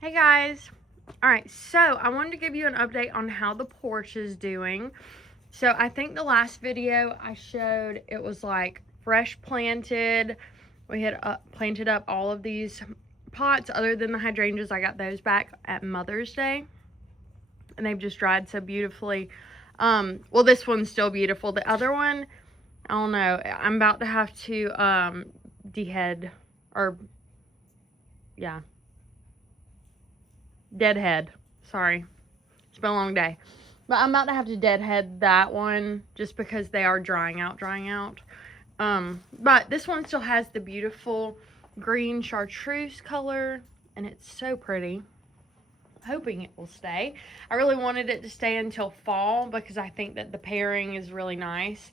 Hey guys. Alright, so I wanted to give you an update on how the porch is doing. So I think the last video I showed, it was like fresh planted. We had planted up all of these pots other than the hydrangeas. I got those back at Mother's Day. And they've just dried so beautifully. Well, this one's still beautiful. The other one, I don't know. I'm about to have to deadhead sorry, it's been a long day, but I'm about to have to deadhead that one just because they are drying out. But this one still has the beautiful green chartreuse color, and it's so pretty. Hoping it will stay. I really wanted it to stay until fall because I think that the pairing is really nice.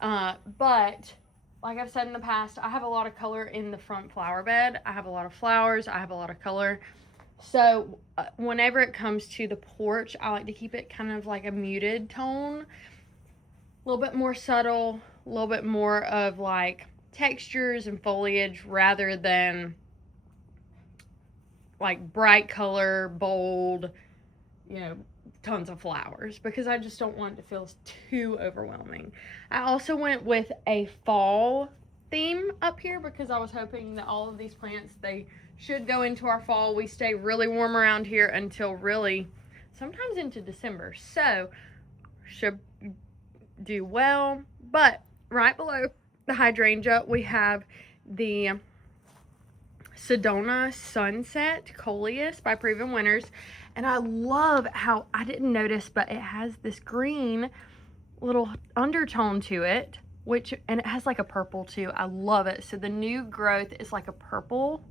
But like I've said in the past, I have a lot of color in the front flower bed. I have a lot of flowers. I have a lot of color. So whenever it comes to the porch, I like to keep it kind of like a muted tone, a little bit more subtle, a little bit more of like textures and foliage rather than like bright color, bold, tons of flowers, because I just don't want it to feel too overwhelming. I also went with a fall theme up here because I was hoping that all of these plants, they should go into our fall. We stay really warm around here until really sometimes into December, so should do well. But right below the hydrangea, we have the Sedona Sunset Coleus by Proven Winners. And I love how, I didn't notice, but it has this green little undertone to it, and it has like a purple too. I love it. So the new growth is like a purple,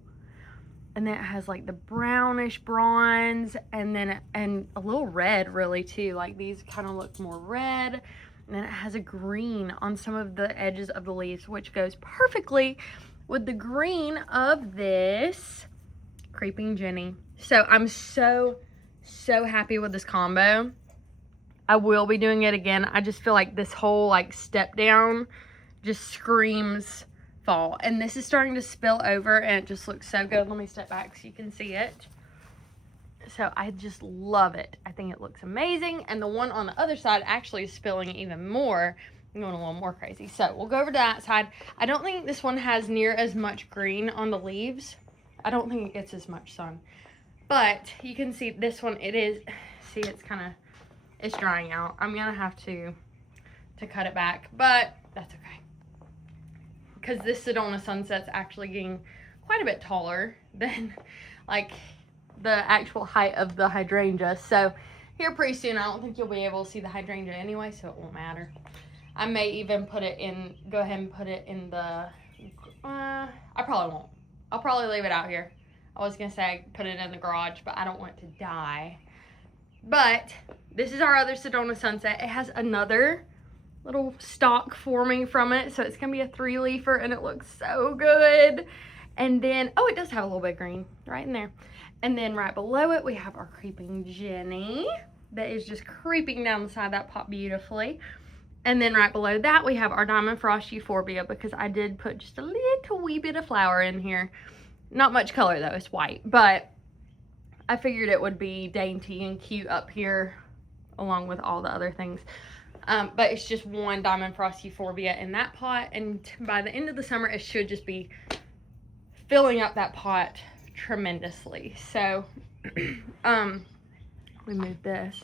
and then it has like the brownish bronze, and then and a little red really too. Like these kind of look more red, and then it has a green on some of the edges of the leaves, which goes perfectly with the green of this Creeping Jenny. So I'm so happy with this combo. I will be doing it again. I just feel like this whole like step down just screams fall, and this is starting to spill over, and it just looks so good. Let me step back so you can see it. So I just love it. I think it looks amazing, and the one on the other side actually is spilling even more. I'm going a little more crazy. So we'll go over to that side. I don't think this one has near as much green on the leaves. I don't think it gets as much sun. But you can see this one, it is, see, it's drying out. I'm going to have to cut it back, but that's okay. Because this Sedona Sunset's actually getting quite a bit taller than like the actual height of the hydrangea. So here pretty soon, I don't think you'll be able to see the hydrangea anyway, so it won't matter. I may even go ahead and put it in the, I probably won't. I'll probably leave it out here. I was going to say put it in the garage, but I don't want it to die. But this is our other Sedona Sunset. It has another little stalk forming from it, so it's going to be a 3-leafer, and it looks so good. And then, oh, it does have a little bit of green right in there. And then right below it, we have our Creeping Jenny that is just creeping down the side of that pot beautifully. And then right below that, we have our Diamond Frost Euphorbia, because I did put just a little wee bit of flower in here. Not much color though, it's white, but I figured it would be dainty and cute up here along with all the other things. But it's just one Diamond Frost Euphorbia in that pot, and by the end of the summer, it should just be filling up that pot tremendously. So, we move this.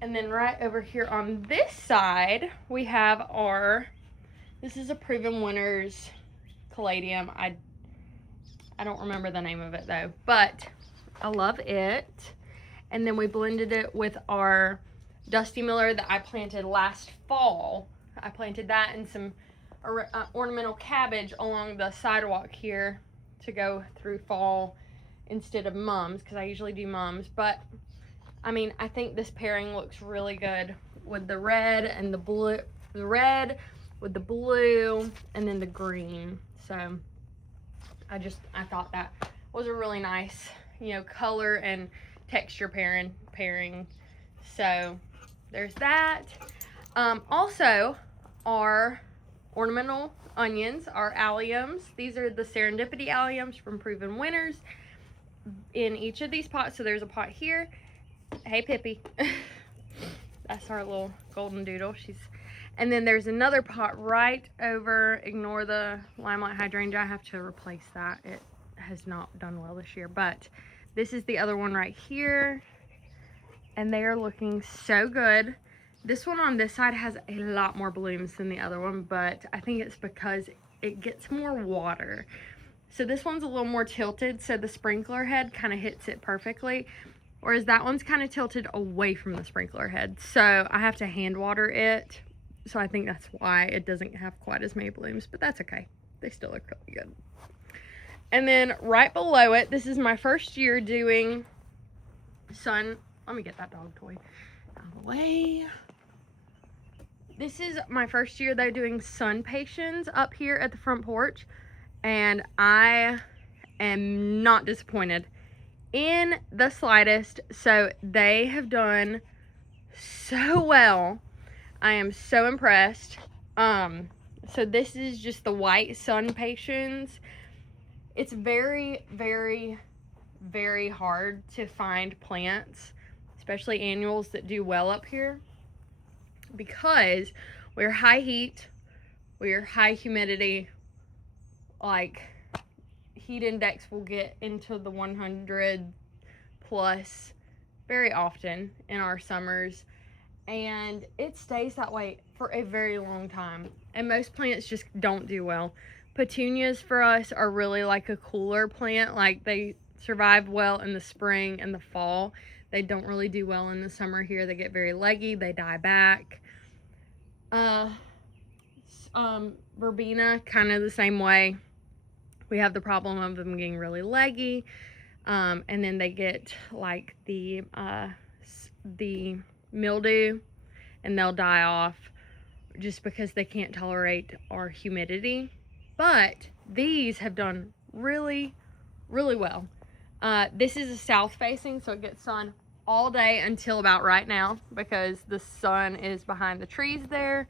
And then right over here on this side, we have this is a Proven Winners Caladium. I don't remember the name of it though, but I love it. And then we blended it with our Dusty Miller that I planted last fall. I planted that and some ornamental cabbage along the sidewalk here to go through fall instead of mums, because I usually do mums. But I mean, I think this pairing looks really good with the red and the blue, the red with the blue, and then the green. So I thought that was a really nice, color and texture pairing. So there's that. Also, our ornamental onions, our alliums. These are the Serendipity alliums from Proven Winners. in each of these pots. So there's a pot here. Hey, Pippi. That's our little golden doodle. And then there's another pot right over. Ignore the limelight hydrangea. I have to replace that. It has not done well this year. But this is the other one right here. And they are looking so good. This one on this side has a lot more blooms than the other one, but I think it's because it gets more water. So this one's a little more tilted, so the sprinkler head kind of hits it perfectly, whereas that one's kind of tilted away from the sprinkler head. So I have to hand water it, so I think that's why it doesn't have quite as many blooms, but that's okay. They still look really good. And then right below it, this is my first year doing let me get that dog toy out of the way. This is my first year though doing sun patiens up here at the front porch, and I am not disappointed in the slightest. So they have done so well. I am so impressed. So this is just the white sun patiens. It's very, very, very hard to find plants, especially annuals, that do well up here, because we're high heat, we're high humidity. Like, heat index will get into the 100 plus very often in our summers, and it stays that way for a very long time, and most plants just don't do well. Petunias for us are really like a cooler plant. Like, they survive well in the spring and the fall. They don't really do well in the summer here. They get very leggy, they die back. Verbena, kind of the same way. We have the problem of them getting really leggy, and then they get like the mildew, and they'll die off just because they can't tolerate our humidity. But these have done really, really well. This is a south facing, so it gets sun all day until about right now, because the sun is behind the trees there.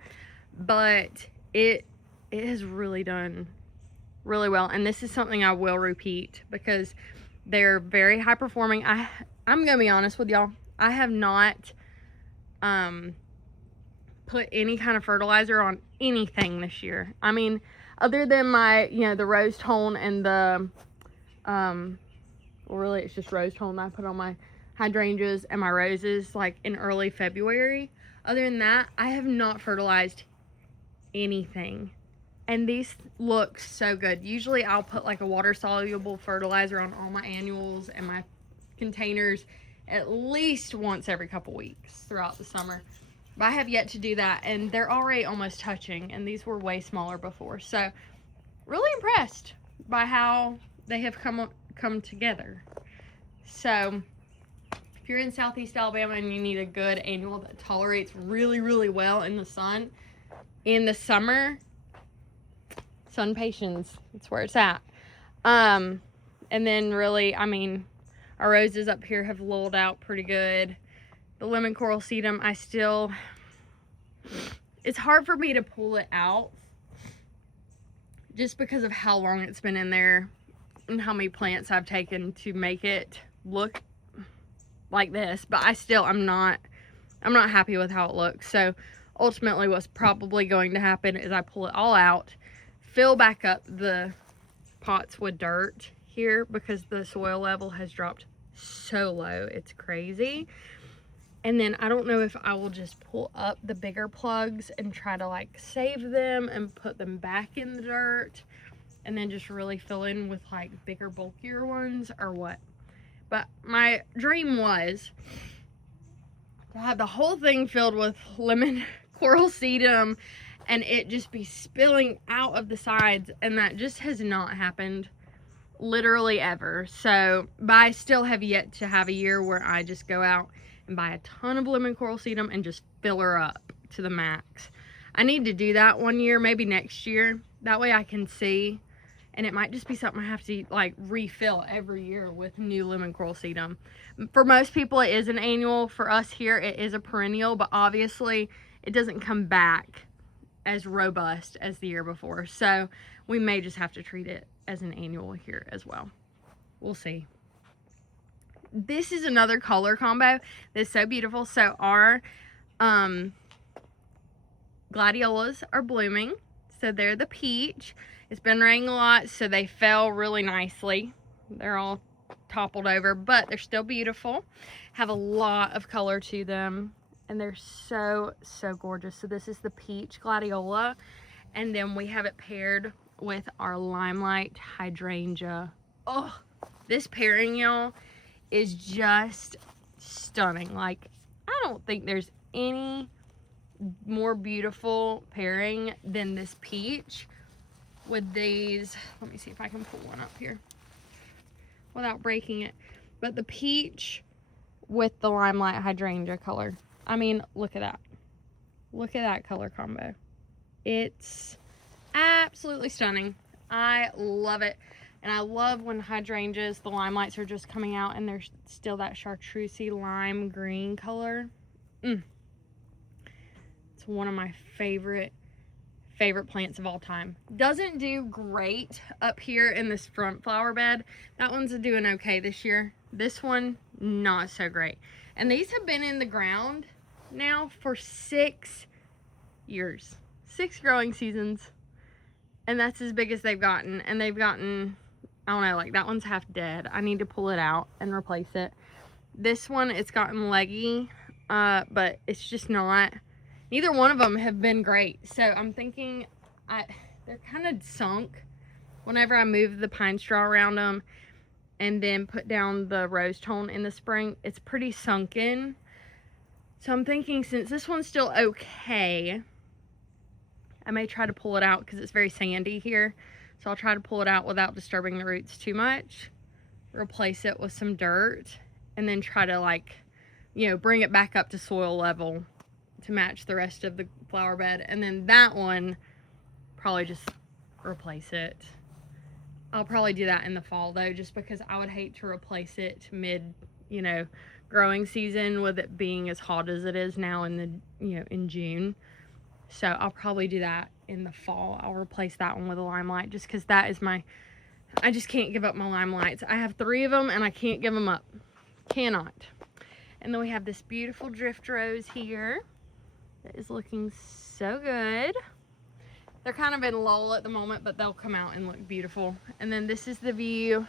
But it has really done really well, and this is something I will repeat because they're very high performing. I'm gonna be honest with y'all, I have not put any kind of fertilizer on anything this year. I mean, other than my, the rose tone and the well, really it's just rose tone that I put on my hydrangeas and my roses like in early February. Other than that, I have not fertilized anything, and these look so good. Usually I'll put like a water soluble fertilizer on all my annuals and my containers at least once every couple weeks throughout the summer, but I have yet to do that, and they're already almost touching, and these were way smaller before. So really impressed by how they have come together. So if you're in Southeast Alabama and you need a good annual that tolerates really, really well in the sun in the summer, sun patiens, that's where it's at. And then really, I mean, our roses up here have lulled out pretty good. The lemon coral sedum, it's hard for me to pull it out just because of how long it's been in there and how many plants I've taken to make it look like this. But I'm not happy with how it looks. So ultimately what's probably going to happen is I pull it all out, fill back up the pots with dirt here because the soil level has dropped so low, it's crazy. And then I don't know if I will just pull up the bigger plugs and try to like save them and put them back in the dirt, and then just really fill in with like bigger, bulkier ones, or what. But my dream was to have the whole thing filled with lemon coral sedum and it just be spilling out of the sides, and that just has not happened literally ever. So, but I still have yet to have a year where I just go out and buy a ton of lemon coral sedum and just fill her up to the max. I need to do that one year, maybe next year. That way I can see, and it might just be something I have to like refill every year with new lemon coral sedum. For most people it is an annual. For us here it is a perennial, but obviously it doesn't come back as robust as the year before. So we may just have to treat it as an annual here as well. We'll see. this is another color combo that's so beautiful. So our gladiolas are blooming. So they're the peach. It's been raining a lot, so they fell really nicely. They're all toppled over, but they're still beautiful. Have a lot of color to them, and they're so, so gorgeous. So this is the peach gladiola, and then we have it paired with our limelight hydrangea. Oh, this pairing, y'all, is just stunning. Like, I don't think there's any more beautiful pairing than this peach with these. Let me see if I can pull one up here without breaking it. But the peach with the limelight hydrangea color. I mean, look at that. Look at that color combo. It's absolutely stunning. I love it. And I love when hydrangeas, the limelights are just coming out and there's still that chartreusey lime green color. It's one of my favorite plants of all time. Doesn't do great up here in this front flower bed. That one's doing okay this year. This one, not so great. And these have been in the ground now for 6 years. 6 growing seasons. And that's as big as they've gotten. And they've gotten, I don't know, like that one's half dead. I need to pull it out and replace it. This one, it's gotten leggy, but it's just not. Neither one of them have been great. So I'm thinking they're kind of sunk whenever I move the pine straw around them and then put down the rose tone in the spring. It's pretty sunken. So I'm thinking since this one's still okay, I may try to pull it out because it's very sandy here. So I'll try to pull it out without disturbing the roots too much. Replace it with some dirt and then try to, like, you know, bring it back up to soil level to match the rest of the flower bed. And then that one, probably just replace it. I'll probably do that in the fall though, just because I would hate to replace it mid, you know, growing season with it being as hot as it is now in the, you know, in June. So I'll probably do that in the fall. I'll replace that one with a limelight just because that is my, I just can't give up my limelights. I have 3 of them and I can't give them up. Cannot. And then we have this beautiful drift rose here. That is looking so good. They're kind of in lull at the moment, but they'll come out and look beautiful. And then this is the view.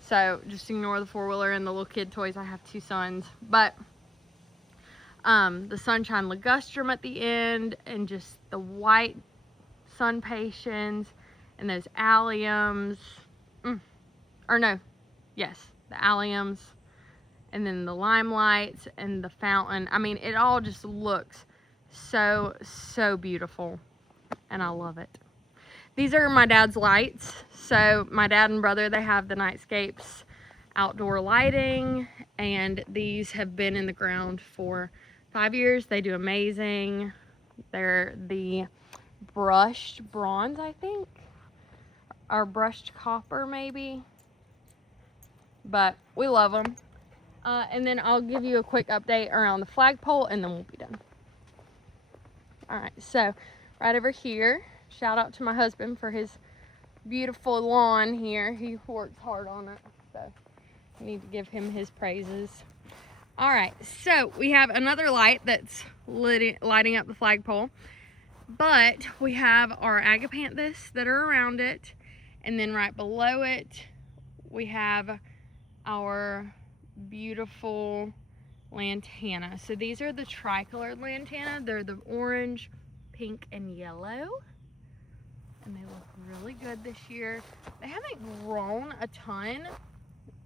So just ignore the 4-wheeler and the little kid toys. I have 2 sons. But the sunshine ligustrum at the end and just the white sun patiens and those alliums. Or no, yes, the alliums. And then the limelights and the fountain. I mean, it all just looks so, so beautiful. And I love it. These are my dad's lights. So my dad and brother, they have the Nightscapes outdoor lighting. And these have been in the ground for 5 years. They do amazing. They're the brushed bronze, I think. Or brushed copper, maybe. But we love them. And then I'll give you a quick update around the flagpole and then we'll be done. Alright, so right over here, shout out to my husband for his beautiful lawn here. He works hard on it, so I need to give him his praises. Alright, so we have another light that's lighting up the flagpole. But we have our agapanthus that are around it. And then right below it, we have our beautiful lantana. So these are the tricolored lantana. They're the orange, pink, and yellow. And they look really good this year. They haven't grown a ton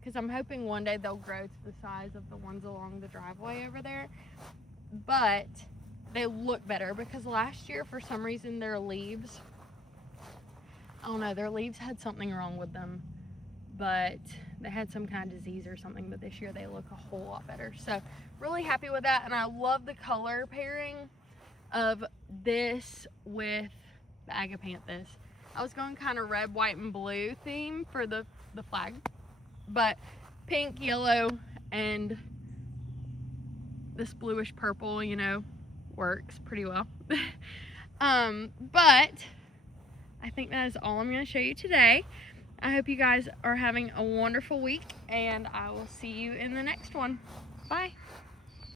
because I'm hoping one day they'll grow to the size of the ones along the driveway over there. But they look better because last year, for some reason, their leaves, I don't know, their leaves had something wrong with them. But they had some kind of disease or something, but this year they look a whole lot better. So really happy with that. And I love the color pairing of this with the agapanthus. I was going kind of red, white, and blue theme for the flag, but pink, yellow, and this bluish purple, you know, works pretty well. But I think that is all I'm going to show you today. I hope you guys are having a wonderful week, and I will see you in the next one. Bye.